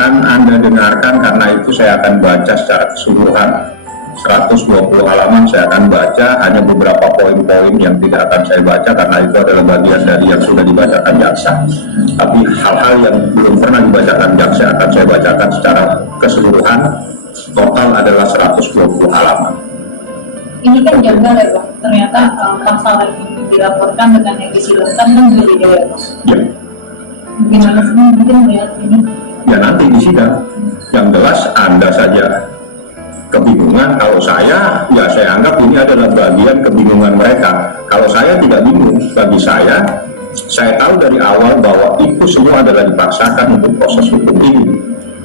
akan Anda dengarkan, karena itu saya akan baca secara keseluruhan 120 halaman. Saya akan baca hanya beberapa poin-poin yang tidak akan saya baca karena itu adalah bagian dari yang sudah dibacakan jaksa. Tapi hal-hal yang belum pernah dibacakan jaksa akan saya bacakan secara keseluruhan. Total adalah 120 halaman. Ini kan janggal ya Pak, ternyata pasal yang dilaporkan dengan yang disidangkan kan berbeda ya Pak. Ya. Gimana sih mungkin melihat ini? Ya nanti di sidang. Yang jelas Anda saja kebingungan. Kalau saya, ya saya anggap ini adalah bagian kebingungan mereka. Kalau saya tidak bingung, bagi saya tahu dari awal bahwa itu semua adalah dipaksakan untuk proses hukum ini.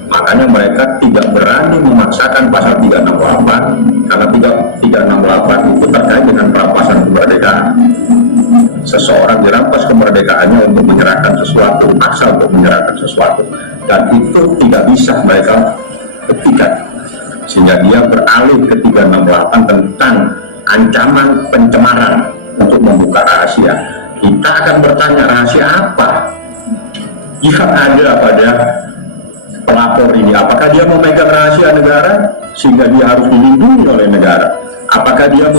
Makanya mereka tidak berani memaksakan pasal 368, karena 368 itu terkait dengan perampasan kemerdekaan. Seseorang dirampas kemerdekaannya untuk menyerahkan sesuatu, paksa untuk menyerahkan sesuatu, dan itu tidak bisa mereka buktikan. Sehingga dia beralih ke 368 tentang ancaman pencemaran untuk membuka rahasia. Kita akan bertanya, rahasia apa yang ada pada pelapor ini? Apakah dia memegang rahasia negara sehingga dia harus dilindungi oleh negara? Apakah dia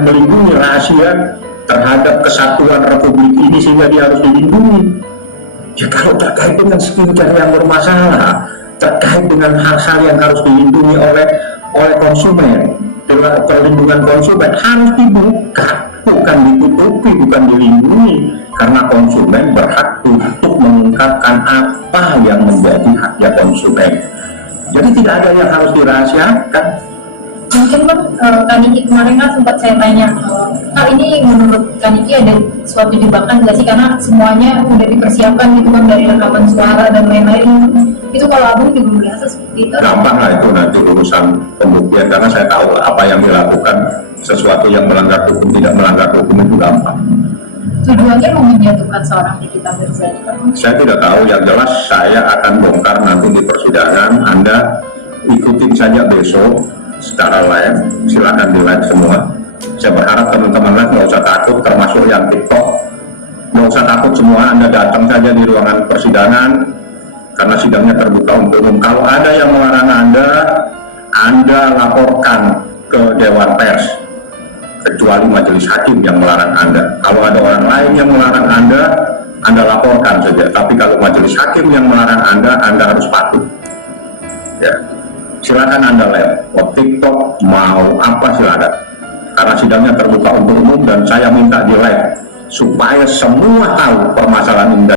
melindungi rahasia terhadap kesatuan republik ini sehingga dia harus dilindungi? Ya kalau terkait dengan skincare yang bermasalah, terkait dengan hal-hal yang harus dilindungi oleh konsumen, dengan perlindungan konsumen harus dibuka, bukan ditutupi, bukan dilindungi, karena konsumen berhak untuk mengungkapkan apa yang menjadi haknya konsumen. Jadi tidak ada yang harus dirahasiakan. Mungkin Bang, Kaniki kemarin kan sempat saya tanya, Kak ini menurut Kaniki ada suatu jebakan nggak sih, karena semuanya udah dipersiapkan gitu kan, dari rekaman suara dan lain-lain. Itu kalau Abang juga melihat seperti itu? Gampang lah itu nanti urusan pembuktian, karena saya tahu apa yang dilakukan. Sesuatu yang melanggar hukum, tidak melanggar hukum itu gampang. Tujuannya mau menjatuhkan seorang Nikita Mirzani? Saya tidak tahu, yang jelas saya akan bongkar nanti di persidangan. Anda ikutin saja besok secara live, silakan di live semua. Saya berharap teman-teman live nggak usah takut, termasuk yang TikTok, nggak usah takut semua. Anda datang saja di ruangan persidangan, karena sidangnya terbuka untuk umum. Kalau ada yang melarang Anda laporkan ke Dewan Pers, kecuali majelis hakim yang melarang Anda. Kalau ada orang lain yang melarang Anda laporkan saja. Tapi kalau majelis hakim yang melarang Anda harus patuh. Ya, silakan Anda live, mau TikTok, mau apa silakan. Karena sidangnya terbuka untuk umum dan saya minta di live supaya semua tahu permasalahan ini.